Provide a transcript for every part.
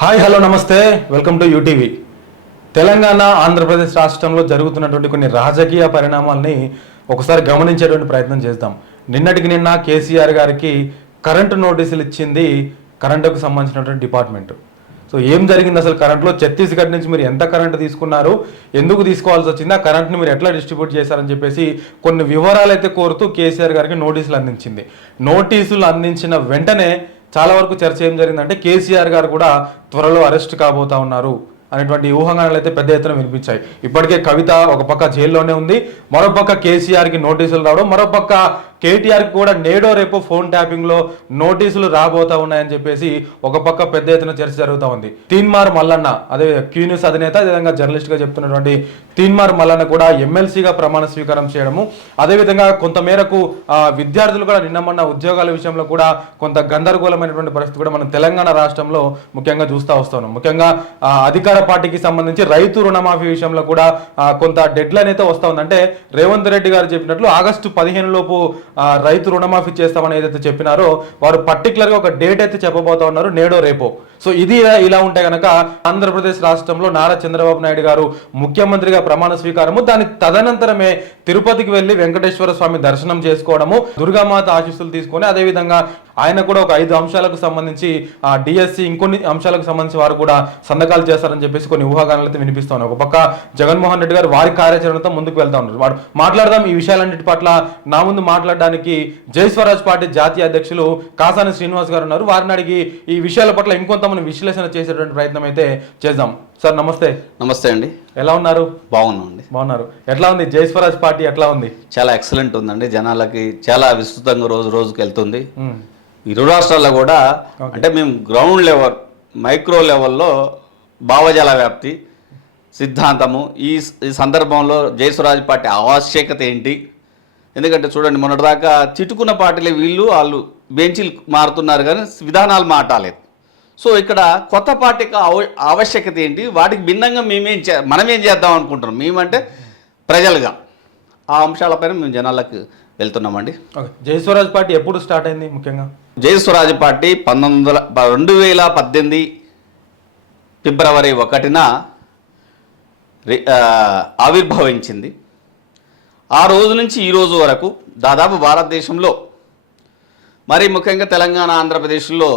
Hi hello నమస్తే welcome to UTV. Telangana Andhra Pradesh రాష్ట్రంలో జరుగుతున్నటువంటి కొన్ని రాజకీయ పరిణామాల్ని ఒకసారి గమనించేటువంటి ప్రయత్నం చేద్దాం. నిన్నటికి నిన్న కేసీఆర్ గారికి కరెంటు నోటీసులు ఇచ్చింది కరెంటుకు సంబంధించినటువంటి డిపార్ట్మెంట్. సో ఏం జరిగింది అసలు కరెంట్లో? ఛత్తీస్గఢ్ నుంచి మీరు ఎంత కరెంటు తీసుకున్నారు, ఎందుకు తీసుకోవాల్సి వచ్చింది, ఆ కరెంట్ని మీరు ఎట్లా డిస్ట్రిబ్యూట్ చేశారని చెప్పేసి కొన్ని వివరాలు అయితే కోరుతూ కేసీఆర్ గారికి నోటీసులు అందించింది. నోటీసులు అందించిన వెంటనే చాలా వరకు చర్చ ఏం జరిగిందంటే కేసీఆర్ గారు కూడా త్వరలో అరెస్ట్ కాబోతా ఉన్నారు అనేటువంటి ఊహాగానాలు అయితే పెద్ద ఎత్తున వినిపించాయి. ఇప్పటికే కవిత ఒక పక్క జైల్లోనే ఉంది, మరోపక్క కేసీఆర్కి నోటీసులు రావడం, మరోపక్క కేటీఆర్కి కూడా నేడో రేపు ఫోన్ ట్యాపింగ్లో నోటీసులు రాబోతా ఉన్నాయని చెప్పేసి ఒక పక్క పెద్ద ఎత్తున చర్చ జరుగుతూ ఉంది. తీన్మార్ మల్లన్న, అదే క్యూ న్యూస్ అధినేత, అదేవిధంగా జర్నలిస్ట్గా చెప్తున్నటువంటి తీన్మార్ మల్లన్న కూడా ఎమ్మెల్సీగా ప్రమాణ స్వీకారం చేయడము, అదేవిధంగా కొంతమేరకు విద్యార్థులు కూడా నిన్న మొన్న ఉద్యోగాల విషయంలో కూడా కొంత గందరగోళమైనటువంటి పరిస్థితి కూడా మనం తెలంగాణ రాష్ట్రంలో ముఖ్యంగా చూస్తూ వస్తున్నాం. ముఖ్యంగా అధికార పార్టీకి సంబంధించి రైతు రుణమాఫీ విషయంలో కూడా కొంత డెడ్ లైన్ అయితే వస్తూ ఉంది. అంటే రేవంత్ రెడ్డి గారు చెప్పినట్లు ఆగస్టు 15 లోపు రైతు రుణమాఫీ చేస్తామని ఏదైతే చెప్పినారో వారు పర్టికులర్ గా ఒక డేట్ అయితే చెప్పబోతా ఉన్నారు, నేడో రేపో. సో ఇది ఇలా ఉంటే కనుక ఆంధ్రప్రదేశ్ రాష్ట్రంలో నారా చంద్రబాబు నాయుడు గారు ముఖ్యమంత్రిగా ప్రమాణ స్వీకారము, దాని తదనంతరమే తిరుపతికి వెళ్లి వెంకటేశ్వర స్వామి దర్శనం చేసుకోవడము, దుర్గామాత ఆశీస్సులు తీసుకొని అదేవిధంగా ఆయన కూడా ఒక 5 అంశాలకు సంబంధించి డిఎస్సి ఇంకొన్ని అంశాలకు సంబంధించి వారు కూడా సంతకాలు చేస్తారని చెప్పేసి కొన్ని ఊహాగానాలు అయితే వినిపిస్తా ఉన్నాయి. ఒక పక్క జగన్మోహన్ రెడ్డి గారు వారి కార్యాచరణతో ముందుకు వెళ్తా ఉన్నారు. వాడు మాట్లాడదాం ఈ విషయాలన్నిటి పట్ల. నా ముందు మాట్లాడడానికి జై స్వరాజ్ పార్టీ జాతీయ అధ్యక్షులు కాసాని శ్రీనివాస్ గారు ఉన్నారు. వారిని అడిగి ఈ విషయాల పట్ల ఇంకొంతమంది విశ్లేషణ చేసేటువంటి ప్రయత్నం అయితే చేద్దాం. సార్ నమస్తే. నమస్తే అండి. ఎలా ఉన్నారు? బాగున్నామండి. బాగున్నారు. ఎట్లా ఉంది జై స్వరాజ్ పార్టీ? ఎట్లా ఉంది? చాలా ఎక్సలెంట్ ఉందండి. జనాలకి చాలా విస్తృతంగా రోజుకి వెళ్తుంది. ఇరు రాష్ట్రాల్లో కూడా అంటే మేము గ్రౌండ్ లెవెల్ మైక్రో లెవెల్లో భావజాల వ్యాప్తి సిద్ధాంతము ఈ సందర్భంలో జై స్వరాజ్ పార్టీ ఆవశ్యకత ఏంటి? ఎందుకంటే చూడండి, మొన్నటిదాకా చిటుకున్న పార్టీలే వీళ్ళు వాళ్ళు బెంచీలు మారుతున్నారు కానీ విధానాలు మాట్లాడలేదు. సో ఇక్కడ కొత్త పార్టీకి ఆవశ్యకత ఏంటి, వాటికి భిన్నంగా మనమేం చేద్దాం అనుకుంటున్నాం, మేమంటే ప్రజలుగా ఆ అంశాలపైన మేము జనాలకు వెళ్తున్నామండి. జై స్వరాజ్ పార్టీ ఎప్పుడు స్టార్ట్ అయింది? ముఖ్యంగా జై స్వరాజ్ పార్టీ 2018 ఫిబ్రవరి 1న ఆవిర్భవించింది. ఆ రోజు నుంచి ఈ రోజు వరకు దాదాపు భారతదేశంలో మరి ముఖ్యంగా తెలంగాణ ఆంధ్రప్రదేశ్లో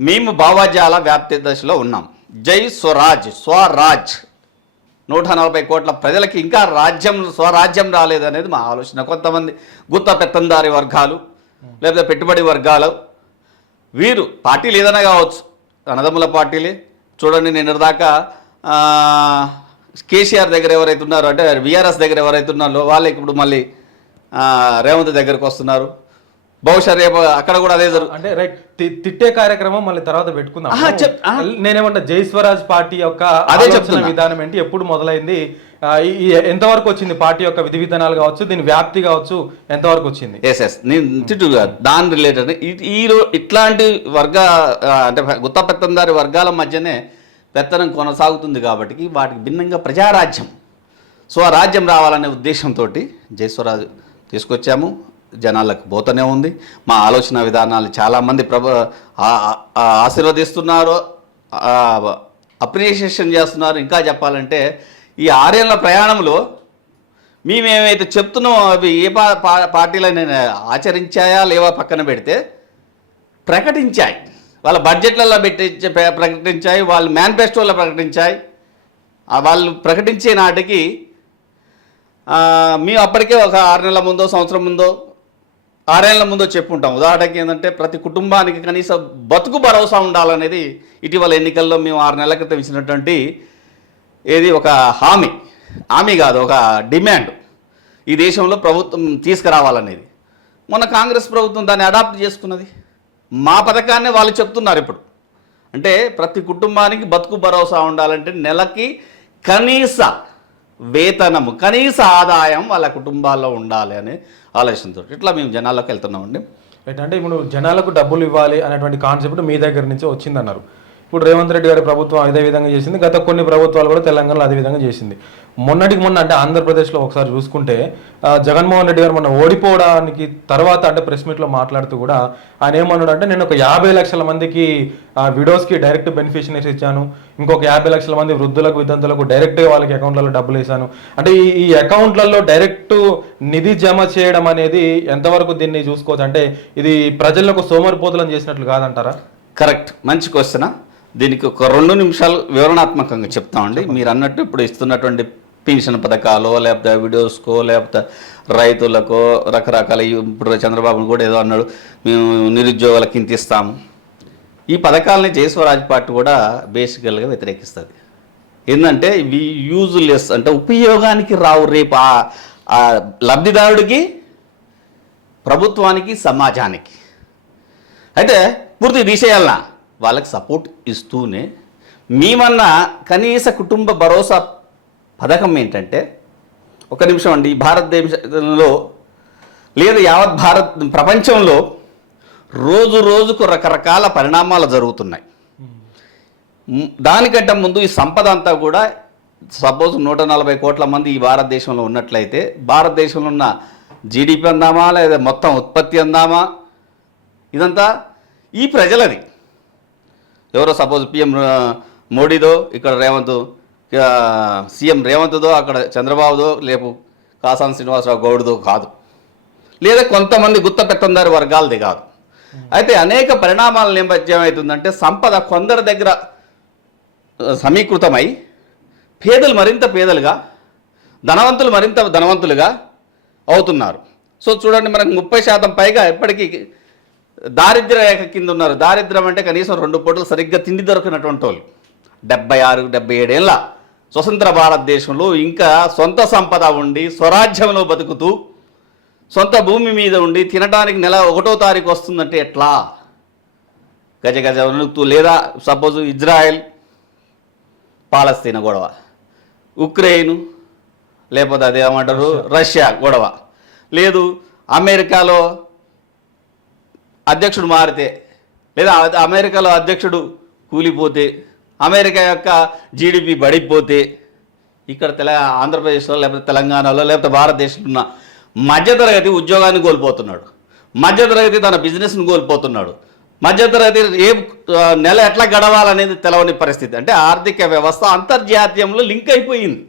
మేము భావజాల వ్యాప్తి దశలో ఉన్నాం. జై స్వరాజ్ 140 కోట్ల ప్రజలకి ఇంకా స్వరాజ్యం రాలేదనేది మా ఆలోచన. కొంతమంది గుత్త పెత్తందారి వర్గాలు లేకపోతే పెట్టుబడి వర్గాలు వీరు పార్టీలు ఏదైనా కావచ్చు, అన్నదమ్ముల పార్టీలే. చూడండి, నిన్నటిదాకా కేసీఆర్ దగ్గర ఎవరైతే ఉన్నారో అంటే విఆర్ఎస్ దగ్గర ఎవరైతే ఉన్నారో వాళ్ళకి ఇప్పుడు మళ్ళీ రేవంత్ దగ్గరకు వస్తున్నారు. బహుశా రేపు అక్కడ కూడా అదే అంటే రైట్ తిట్టే కార్యక్రమం మళ్ళీ తర్వాత పెట్టుకుందాం. నేనేమన్నా జై స్వరాజ్ పార్టీ యొక్క అదే చెప్తున్న విధానం ఏంటి, ఎప్పుడు మొదలైంది, ఎంతవరకు వచ్చింది పార్టీ యొక్క విధి విధానాలు కావచ్చు, దీని వ్యాప్తి కావచ్చు, ఎంతవరకు వచ్చింది? నేను దాని రిలేటెడ్ ఇట్లాంటి అంటే గుత్త పెత్తందారి వర్గాల మధ్యనే పెత్తనం కొనసాగుతుంది కాబట్టి వాటికి భిన్నంగా ప్రజారాజ్యం, స్వరాజ్యం రావాలనే ఉద్దేశంతో జై స్వరాజ్ తీసుకొచ్చాము. జనాలకు పోతూనే ఉంది. మా ఆలోచన విధానాలు చాలామంది ఆశీర్వదిస్తున్నారు, అప్రిషియేషన్ చేస్తున్నారు. ఇంకా చెప్పాలంటే ఈ 6 ఏళ్ల ప్రయాణంలో మేమేమైతే చెప్తున్నామో అవి ఏ పార్టీలైనా ఆచరించాయా లేవా పక్కన పెడితే ప్రకటించాయి. వాళ్ళ బడ్జెట్లలో ప్రకటించాయి, వాళ్ళు మేనిఫెస్టోలో ప్రకటించాయి. వాళ్ళు ప్రకటించే నాటికి మేము అప్పటికే ఒక 6 నెలల ముందో సంవత్సరం ముందో 6 ఏళ్ల ముందో చెప్పుంటాం. ఉదాహరణకి ఏంటంటే ప్రతి కుటుంబానికి కనీసం బతుకు భరోసా ఉండాలనేది ఇటీవల ఎన్నికల్లో మేము 6 నెలల క్రితం ఇచ్చినటువంటి ఏది ఒక హామీ కాదు, ఒక డిమాండ్ ఈ దేశంలో ప్రభుత్వం తీసుకురావాలనేది. మొన్న కాంగ్రెస్ ప్రభుత్వం దాన్ని అడాప్ట్ చేసుకున్నది. మా పథకాన్ని వాళ్ళు చెప్తున్నారు ఇప్పుడు. అంటే ప్రతి కుటుంబానికి బతుకు భరోసా ఉండాలంటే నెలకి కనీస వేతనము, కనీస ఆదాయం వాళ్ళ కుటుంబాల్లో ఉండాలి అనే ఆలోచనతో ఇట్లా మేము జనాల్లోకి వెళ్తున్నామండి. అంటే ఇప్పుడు జనాలకు డబ్బులు ఇవ్వాలి అనేటువంటి కాన్సెప్ట్ మీ దగ్గర నుంచి వచ్చిందన్నారు. ఇప్పుడు రేవంత్ రెడ్డి గారి ప్రభుత్వం అదే విధంగా చేసింది, గత కొన్ని ప్రభుత్వాలు కూడా తెలంగాణలో అదే విధంగా చేసింది. మొన్నటికి మొన్న అంటే ఆంధ్రప్రదేశ్లో ఒకసారి చూసుకుంటే జగన్మోహన్ రెడ్డి గారు మొన్న ఓడిపోవడానికి తర్వాత అంటే ప్రెస్ మీట్లో మాట్లాడుతూ కూడా ఆయన ఏమన్నాడు అంటే, నేను ఒక 50 లక్షల మందికి విడోస్కి డైరెక్ట్ బెనిఫిషరీస్ ఇచ్చాను, ఇంకొక 50 లక్షల మంది వృద్ధులకు వితంతులకు డైరెక్ట్గా వాళ్ళకి అకౌంట్లలో డబ్బులు వేసాను. అంటే ఈ అకౌంట్లలో డైరెక్ట్ నిధి జమ చేయడం అనేది ఎంతవరకు దీన్ని చూసుకోవచ్చు? అంటే ఇది ప్రజలకు సోమరిపోతులను చేసినట్లు కాదంటారా? కరెక్ట్, మంచి క్వశ్చన్. దీనికి ఒక 2 నిమిషాలు వివరణాత్మకంగా చెప్తామండి. మీరు అన్నట్టు ఇప్పుడు ఇస్తున్నటువంటి పెన్షన్ పథకాలు, లేకపోతే వీడియోస్కో, లేకపోతే రైతులకో రకరకాల, ఇప్పుడు చంద్రబాబు కూడా ఏదో అన్నాడు, మేము నిరుద్యోగులకు ఇంత ఇస్తాము. ఈ పథకాలని జయస్వరాజ్ పార్టీ కూడా బేసికల్గా వ్యతిరేకిస్తుంది. ఏంటంటే ఇవి యూజ్లెస్, అంటే ఉపయోగానికి రావు. రేపు ఆ లబ్ధిదారుడికి, ప్రభుత్వానికి, సమాజానికి. అయితే పూర్తి తీసేయాలన్నా వాళ్ళకి సపోర్ట్ ఇస్తూనే మేమన్నా కనీస కుటుంబ భరోసా పథకం ఏంటంటే, ఒక నిమిషం అండి, భారతదేశంలో లేదా యావత్ ప్రపంచంలో రోజు రోజుకు రకరకాల పరిణామాలు జరుగుతున్నాయి. దానికంటే ముందు ఈ సంపద అంతా కూడా సపోజ్ 140 కోట్ల మంది ఈ భారతదేశంలో ఉన్నట్లయితే, భారతదేశంలో ఉన్న జీడిపి అందామా లేదా మొత్తం ఉత్పత్తి అందామా, ఇదంతా ఈ ప్రజలది. ఎవరో సపోజ్ పిఎం మోడీదో, ఇక్కడ సీఎం రేవంత్దో, అక్కడ చంద్రబాబుదో, లేపు కాసాని శ్రీనివాసరావు గౌడ్దో కాదు, లేదా కొంతమంది గుత్త పెత్తందారి వర్గాలది కాదు. అయితే అనేక పరిణామాల నేపథ్యం అవుతుందంటే, సంపద కొందరి దగ్గర సమీకృతమై పేదలు మరింత పేదలుగా, ధనవంతులు మరింత ధనవంతులుగా అవుతున్నారు. సో చూడండి, మనకు 30% పైగా ఎప్పటికీ దారిద్ర్య రేఖ కింద ఉన్నారు. దారిద్ర్యం అంటే కనీసం 2 పూటలు సరిగ్గా తిండి దొరికినటువంటి వాళ్ళు. 76-77 ఏళ్ళ స్వతంత్ర భారతదేశంలో ఇంకా సొంత సంపద ఉండి, స్వరాజ్యంలో బతుకుతూ, సొంత భూమి మీద ఉండి తినడానికి నెల 1వ తారీఖు వస్తుందంటే ఎట్లా? గజ వణుకుతూ. లేదా సపోజ్ ఇజ్రాయెల్ పాలస్తీనా గొడవ, ఉక్రెయిన్, లేకపోతే అదేమంటారు రష్యా గొడవ, లేదు అమెరికాలో అధ్యక్షుడు మారితే, లేదా అమెరికాలో అధ్యక్షుడు కూలిపోతే, అమెరికా యొక్క జీడిపి పడిపోతే, ఇక్కడ ఆంధ్రప్రదేశ్లో లేకపోతే తెలంగాణలో లేకపోతే భారతదేశంలో ఉన్న మధ్యతరగతి ఉద్యోగాన్ని కోల్పోతున్నాడు, మధ్యతరగతి తన బిజినెస్ని కోల్పోతున్నాడు, మధ్యతరగతి ఏ నెల ఎట్లా గడవాలనేది తెలవని పరిస్థితి. అంటే ఆర్థిక వ్యవస్థ అంతర్జాతీయంలో లింక్ అయిపోయింది.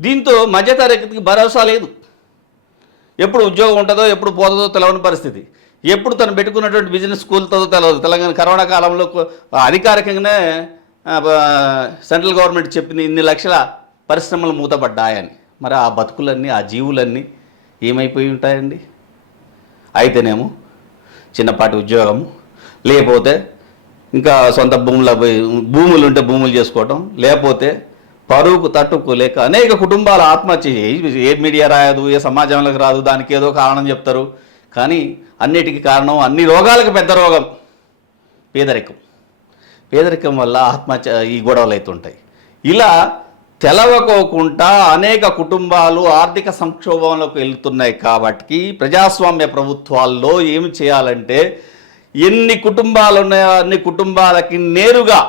దీంతో మధ్యతరగతికి భరోసా లేదు. ఎప్పుడు ఉద్యోగం ఉంటుందో ఎప్పుడు పోతుందో తెలవని పరిస్థితి. ఎప్పుడు తను పెట్టుకున్నటువంటి బిజినెస్ కూలుతుందో తెలియదు. తెలంగాణ కరోనా కాలంలో అధికారికంగానే సెంట్రల్ గవర్నమెంట్ చెప్పింది 2 లక్షల పరిశ్రమలు మూతపడ్డాయని. మరి ఆ బతుకులన్నీ, ఆ జీవులన్నీ ఏమైపోయి ఉంటాయండి? అయితేనేమో చిన్నపాటి ఉద్యోగము, లేకపోతే ఇంకా సొంత భూములు ఉంటే భూములు చేసుకోవటం, లేకపోతే పరువుకు తట్టుకోలేక అనేక కుటుంబాల ఆత్మహత్య. ఏ మీడియా రాయదు, ఏ సమాజంలోకి రాదు, దానికి ఏదో కారణం చెప్తారు. కానీ అన్నిటికీ కారణం, అన్ని రోగాలకు పెద్ద రోగం పేదరికం. పేదరికం వల్ల ఆత్మహత్య, ఈ గొడవలు అవుతుంటాయి. ఇలా తెలవకోకుండా అనేక కుటుంబాలు ఆర్థిక సంక్షోభంలోకి వెళ్తున్నాయి. కాబట్టి ప్రజాస్వామ్య ప్రభుత్వాల్లో ఏమి చేయాలంటే, ఎన్ని కుటుంబాలు ఉన్నాయో అన్ని కుటుంబాలకి నేరుగా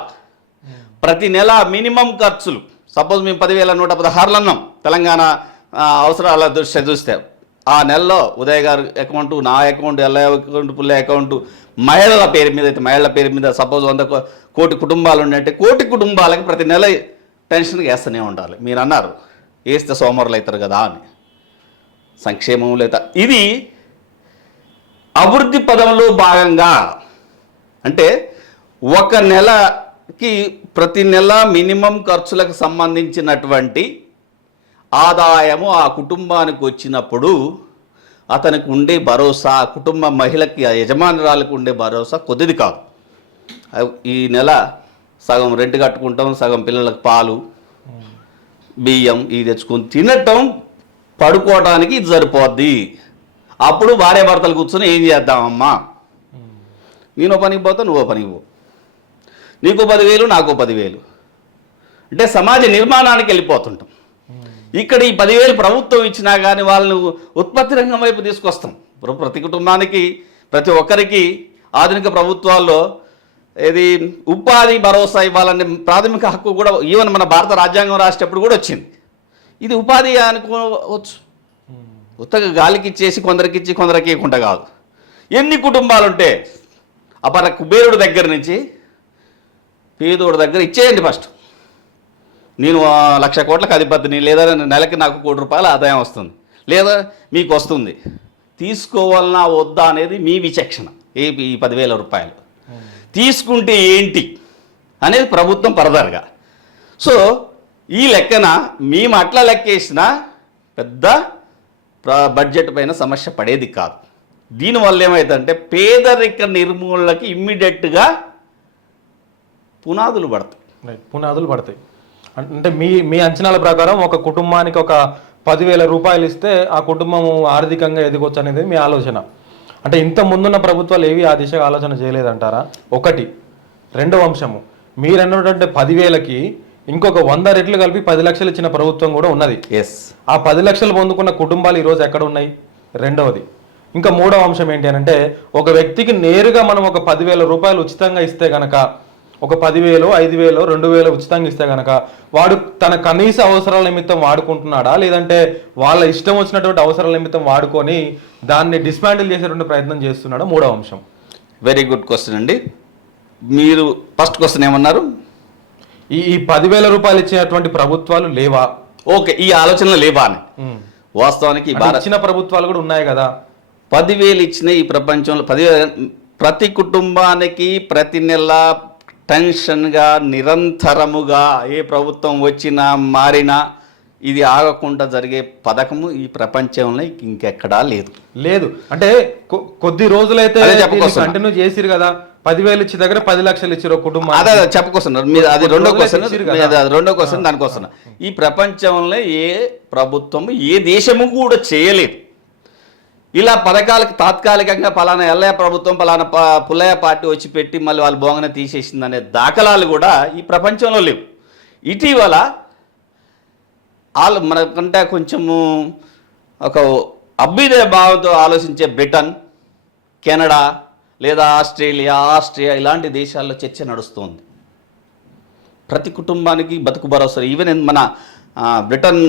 ప్రతి నెల మినిమం ఖర్చులు, సపోజ్ మేము 10,116 అన్నాం తెలంగాణ అవసరాల దృష్ట్యా చూస్తే, ఆ నెలలో ఉదయ్ గారు అకౌంట్, నా account, Ellaiah account, Pullaiah account, మహిళల పేరు మీద అయితే మహిళల పేరు మీద సపోజ్ 100 కోటి కుటుంబాలు ఉన్నాయంటే, కోటి కుటుంబాలకి ప్రతి నెల పెన్షన్కి వేస్తూనే ఉండాలి. మీరు అన్నారు వేస్తే సోమరులు అవుతారు కదా అని. సంక్షేమం లేదా, ఇది అభివృద్ధి పదంలో భాగంగా. అంటే ఒక నెలకి ప్రతి నెల మినిమం ఖర్చులకు సంబంధించినటువంటి ఆదాయము ఆ కుటుంబానికి వచ్చినప్పుడు అతనికి ఉండే భరోసా, కుటుంబ మహిళకి, యజమానురాలకు ఉండే భరోసా కొద్దిది కాదు. ఈ నెల సగం రెంట్ కట్టుకుంటాం, సగం పిల్లలకు పాలు, బియ్యం ఇవి తెచ్చుకొని తినటం, పడుకోవడానికి ఇది సరిపోద్ది. అప్పుడు భార్య భర్తలు కూర్చొని ఏం చేద్దామమ్మా, నేను పనికి పోతా, నువ్వో పనికి పో, నీకు 10,000 నాకు 10,000, అంటే సమాజ నిర్మాణానికి వెళ్ళిపోతుంటాం. ఇక్కడ ఈ 10,000 ప్రభుత్వం ఇచ్చినా కానీ వాళ్ళను ఉత్పత్తి రంగం వైపు తీసుకొస్తాం. ప్రతి కుటుంబానికి, ప్రతి ఒక్కరికి ఆధునిక ప్రభుత్వాల్లో ఇది ఉపాధి భరోసా ఇవ్వాలనే ప్రాథమిక హక్కు కూడా ఈవెన్ మన భారత రాజ్యాంగం రాసేటప్పుడు కూడా వచ్చింది. ఇది ఉపాధి అనుకోవచ్చు, ఉత్తగా గాలికి ఇచ్చేసి కొందరికి ఇచ్చి కొందరికి ఇవ్వకుండా కాదు. ఎన్ని కుటుంబాలు ఉంటే అపర కుబేరుడు దగ్గర నుంచి పేదోడు దగ్గర ఇచ్చేయండి. ఫస్ట్ నేను 1,00,000 కోట్లకు అధిపతిని, లేదా నెలకి నాకు ₹1,00,00,000 ఆదాయం వస్తుంది, లేదా మీకు వస్తుంది, తీసుకోవాలన్నా వద్దా అనేది మీ విచక్షణ. ఈ ₹10,000 తీసుకుంటే ఏంటి అనేది ప్రభుత్వం పరదారుగా. సో ఈ లెక్కన మేము అట్లా లెక్కేసిన పెద్ద బడ్జెట్ పైన సమస్య పడేది కాదు. దీనివల్ల ఏమవుతుందంటే పేదరిక నిర్మూలనకి ఇమ్మీడియట్గా పునాదులు పడతాయి. అంటే మీ అంచనాల ప్రకారం ఒక కుటుంబానికి ఒక ₹10,000 ఇస్తే ఆ కుటుంబం ఆర్థికంగా ఎదగొచ్చు అనేది మీ ఆలోచన. అంటే ఇంత ముందున్న ప్రభుత్వాలు ఏవి ఆ దిశగా ఆలోచన చేయలేదంటారా? ఒకటి. రెండవ అంశము, మీరు అన్నటువంటి 10,000కి ఇంకొక 100 రెట్లు కలిపి 10 లక్షలు ఇచ్చిన ప్రభుత్వం కూడా ఉన్నది. ఆ 10 లక్షలు పొందుకున్న కుటుంబాలు ఈరోజు ఎక్కడ ఉన్నాయి? రెండవది. ఇంకా మూడవ అంశం ఏంటి అని అంటే, ఒక వ్యక్తికి నేరుగా మనం ఒక ₹10,000 ఉచితంగా ఇస్తే గనక, ఒక 10,000, 5,000, 2,000 ఉచితంగా ఇస్తే గనక వాడు తన కనీస అవసరాల నిమిత్తం వాడుకుంటున్నాడా, లేదంటే వాళ్ళ ఇష్టం వచ్చినటువంటి అవసరాల నిమిత్తం వాడుకొని దాన్ని డిస్మాంటిల్ చేసేటువంటి ప్రయత్నం చేస్తున్నాడా? మూడవ అంశం. వెరీ గుడ్ క్వశ్చన్ అండి. మీరు ఫస్ట్ క్వశ్చన్ ఏమన్నారు? ఈ ₹10,000 ఇచ్చేటువంటి ప్రభుత్వాలు లేవా? ఓకే, ఈ ఆలోచనలు లేవా అని. వాస్తవానికి ఇచ్చిన ప్రభుత్వాలు కూడా ఉన్నాయి కదా. 10,000 ఇచ్చిన ఈ ప్రపంచంలో 10,000 ప్రతి కుటుంబానికి ప్రతి నెల టెన్షన్గా నిరంతరముగా ఏ ప్రభుత్వం వచ్చినా మారినా ఇది ఆగకుండా జరిగే పథకము ఈ ప్రపంచంలో ఇంకెక్కడా లేదు. అంటే కొద్ది రోజులైతే కంటిన్యూ చేసిరు కదా. 10,000 ఇచ్చి దగ్గర 10 లక్షలు ఇచ్చారు కుటుంబం. అదే చెప్పుకొస్తున్నారు మీరు. అది రెండో క్వశ్చన్ దానికి వస్తున్నా. ఈ ప్రపంచంలో ఏ ప్రభుత్వము ఏ దేశము కూడా చేయలేదు ఇలా పథకాలకు తాత్కాలికంగా పలానా ఎల్లయ్య ప్రభుత్వం పలానా పుల్లయ్య పార్టీ వచ్చి పెట్టి మళ్ళీ వాళ్ళు బోంగన తీసేసిందనే దాఖలాలు కూడా ఈ ప్రపంచంలో లేవు. ఇటీవల మనకంటే కొంచెము ఒక అభ్యుదయ భావంతో ఆలోచించే బ్రిటన్, కెనడా, లేదా ఆస్ట్రేలియా ఇలాంటి దేశాల్లో చర్చ నడుస్తుంది. ప్రతి కుటుంబానికి బతుకు భరోసా. ఈవెన్ మన బ్రిటన్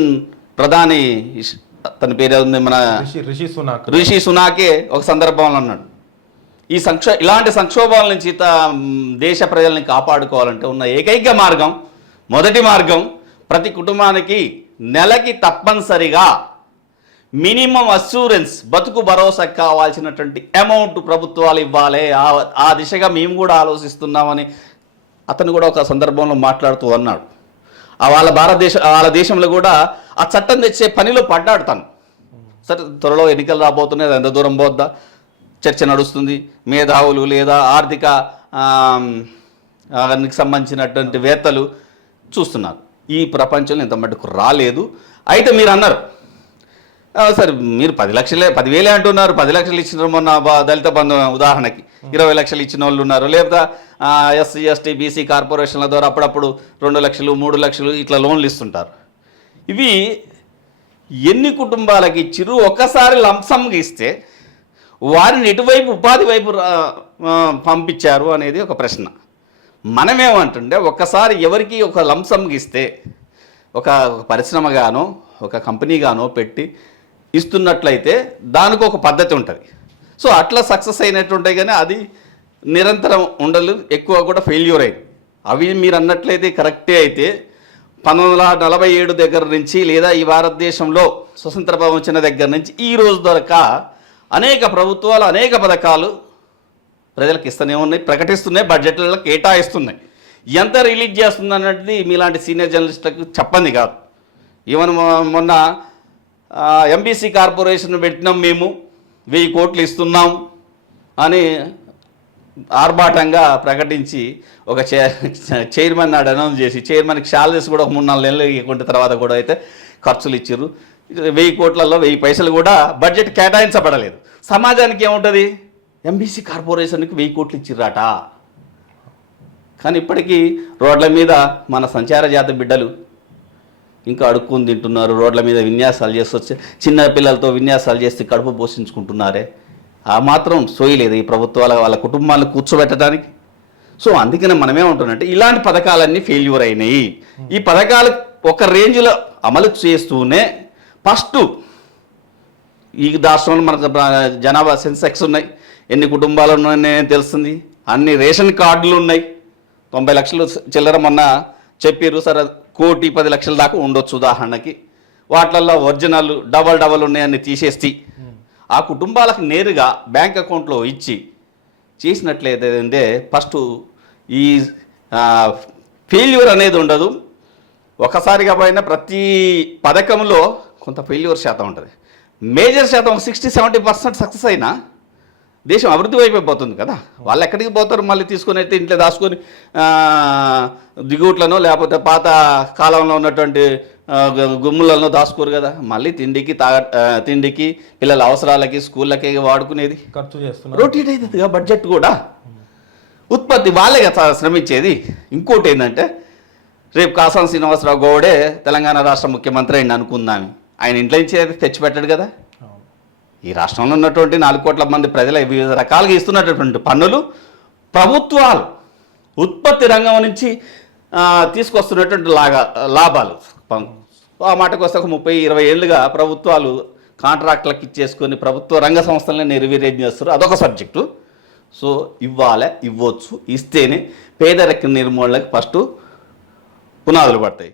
ప్రధాని తన పేరు ఉంది, మన రిషి సునాకే ఒక సందర్భంలో అన్నాడు, ఇలాంటి సంక్షోభాల నుంచి దేశ ప్రజల్ని కాపాడుకోవాలంటే ఉన్న ఏకైక మార్గం, మొదటి మార్గం, ప్రతి కుటుంబానికి నెలకి తప్పనిసరిగా మినిమం అష్యూరెన్స్ బతుకు భరోసా కావాల్సినటువంటి అమౌంట్ ప్రభుత్వాలు ఇవ్వాలి. ఆ దిశగా మేము కూడా ఆలోచిస్తున్నామని అతను కూడా ఒక సందర్భంలో మాట్లాడుతూ అన్నాడు. వాళ్ళ దేశంలో కూడా ఆ చట్టం తెచ్చే పనిలో పడ్డాడు తను. సరే, త్వరలో ఎన్నికలు రాబోతున్నాయి, ఎంత దూరం పోద్దా చర్చ నడుస్తుంది. మేధావులు లేదా ఆర్థిక సంబంధించినటువంటి వేత్తలు చూస్తున్నారు. ఈ ప్రపంచంలో ఇంత మటుకు రాలేదు. అయితే మీరు అన్నారు సరే, మీరు 10,000 అంటున్నారు. 10 లక్షలు ఇచ్చిన మొన్న దళిత బంధు ఉదాహరణకి 20 లక్షలు ఇచ్చిన వాళ్ళు ఉన్నారు. లేదా ఎస్సీ ఎస్టీ బీసీ కార్పొరేషన్ల ద్వారా అప్పుడప్పుడు 2 లక్షలు 3 లక్షలు ఇట్లా లోన్లు ఇస్తుంటారు. ఇవి ఎన్ని కుటుంబాలకి ఇచ్చిరు? ఒక్కసారి లంసంగా ఇస్తే వారిని ఎటువైపు ఉపాధి వైపు పంపించారు అనేది ఒక ప్రశ్న. మనమేమంటుండే, ఒక్కసారి ఎవరికి ఒక లంసంగా ఇస్తే ఒక పరిశ్రమ గానో ఒక కంపెనీ గానో పెట్టి ఇస్తున్నట్లయితే దానికి ఒక పద్ధతి ఉంటుంది. సో అట్లా సక్సెస్ అయినట్టుంటాయి, కానీ అది నిరంతరం ఉండదు, ఎక్కువ కూడా ఫెయిల్యూర్ అయింది. అవి మీరు అన్నట్లయితే కరెక్టే. అయితే 1947 దగ్గర నుంచి లేదా ఈ భారతదేశంలో స్వతంత్ర భావం వచ్చిన దగ్గర నుంచి ఈ రోజు దాకా అనేక ప్రభుత్వాలు అనేక పథకాలు ప్రజలకు ఇస్తూనే ఉన్నాయి, ప్రకటిస్తున్నాయి, బడ్జెట్లలో కేటాయిస్తున్నాయి. ఎంత రిలీజ్ చేస్తుంది అన్నది మీలాంటి సీనియర్ జర్నలిస్టులకు చెప్పండి కాదు. ఈవెన్ మొన్న ఎంబీసీ కార్పొరేషన్ పెట్టినాం, మేము 1000 కోట్లు ఇస్తున్నాం అని ఆర్భాటంగా ప్రకటించి ఒక చైర్మన్ నాడు అనౌన్స్ చేసి చైర్మన్కి శాలరీస్ కూడా 3-4 నెలలు ఇవ్వకుంటే తర్వాత కూడా అయితే ఖర్చులు ఇచ్చారు. 1000 కోట్లలో 1000 పైసలు కూడా బడ్జెట్ కేటాయించబడలేదు. సమాజానికి ఏముంటుంది, ఎంబీసీ కార్పొరేషన్కి 1000 కోట్లు ఇచ్చిర్రాట. కానీ ఇప్పటికీ రోడ్ల మీద మన సంచార జాతి బిడ్డలు ఇంకా అడుక్కుని తింటున్నారు. రోడ్ల మీద విన్యాసాలు చేసి వచ్చి చిన్న పిల్లలతో విన్యాసాలు చేసి కడుపు పోషించుకుంటున్నారే. ఆ మాత్రం సోయలేదు ఈ ప్రభుత్వాల వాళ్ళ కుటుంబాలను కూర్చోబెట్టడానికి. సో అందుకనే మనమేమంటున్నట్టే ఇలాంటి పథకాలన్నీ ఫెయిల్యూర్ అయినాయి. ఈ పథకాలు ఒక రేంజ్లో అమలు చేస్తూనే ఫస్ట్ ఈ రాష్ట్రంలో మనకు జనాభా సెన్సెక్స్ ఉన్నాయి, ఎన్ని కుటుంబాలు ఉన్నాయని తెలుస్తుంది, అన్ని రేషన్ కార్డులు ఉన్నాయి, 90 లక్షలు చిల్లర మొన్న చెప్పారు. సరే 1,10,00,000 దాకా ఉండొచ్చు ఉదాహరణకి. వాటిల్లో ఒరిజినల్ డబల్ ఉన్నాయని తీసేసి ఆ కుటుంబాలకు నేరుగా బ్యాంక్ అకౌంట్లో ఇచ్చి చేసినట్లయితే ఫస్ట్ ఈ ఫెయిల్యూర్ అనేది ఉండదు. ఒకసారిగా పోయిన ప్రతి పథకంలో కొంత ఫెయిల్యూర్ శాతం ఉంటుంది. మేజర్ శాతం 60-70% సక్సెస్ అయినా దేశం అభివృద్ధి అయిపోతుంది కదా. వాళ్ళు ఎక్కడికి పోతారు? మళ్ళీ తీసుకొని అయితే ఇంట్లో దాచుకొని దిగుట్లను లేకపోతే పాత కాలంలో ఉన్నటువంటి గుమ్ములలో దాచుకోరు కదా. మళ్ళీ తిండికి పిల్లల అవసరాలకి స్కూళ్ళకి వాడుకునేది ఖర్చు చేస్తున్నారు. రొటీన్ అవుతుంది బడ్జెట్ కూడా. ఉత్పత్తి వాళ్ళే శ్రమించేది. ఇంకోటి ఏంటంటే రేపు కాసాని శ్రీనివాసరావు గౌడే తెలంగాణ రాష్ట్ర ముఖ్యమంత్రి అయింది అనుకుందాం. ఆయన ఇంట్లో నుంచి తెచ్చిపెట్టాడు కదా. ఈ రాష్ట్రంలో ఉన్నటువంటి 4 కోట్ల మంది ప్రజల వివిధ రకాలుగా ఇస్తున్నటువంటి పన్నులు ప్రభుత్వాలు ఉత్పత్తి రంగం నుంచి తీసుకొస్తున్నటువంటి లాభాలు. ఆ మాటకు వస్తే ఒక 30-20 ఏళ్ళుగా ప్రభుత్వాలు కాంట్రాక్టులకు ఇచ్చేసుకొని ప్రభుత్వ రంగ సంస్థలని నిర్వీర్యం చేస్తారు. అదొక సబ్జెక్టు. సో ఇవ్వచ్చు, ఇస్తేనే పేదరిక నిర్మూలనకి ఫస్ట్ పునాదులు పడతాయి.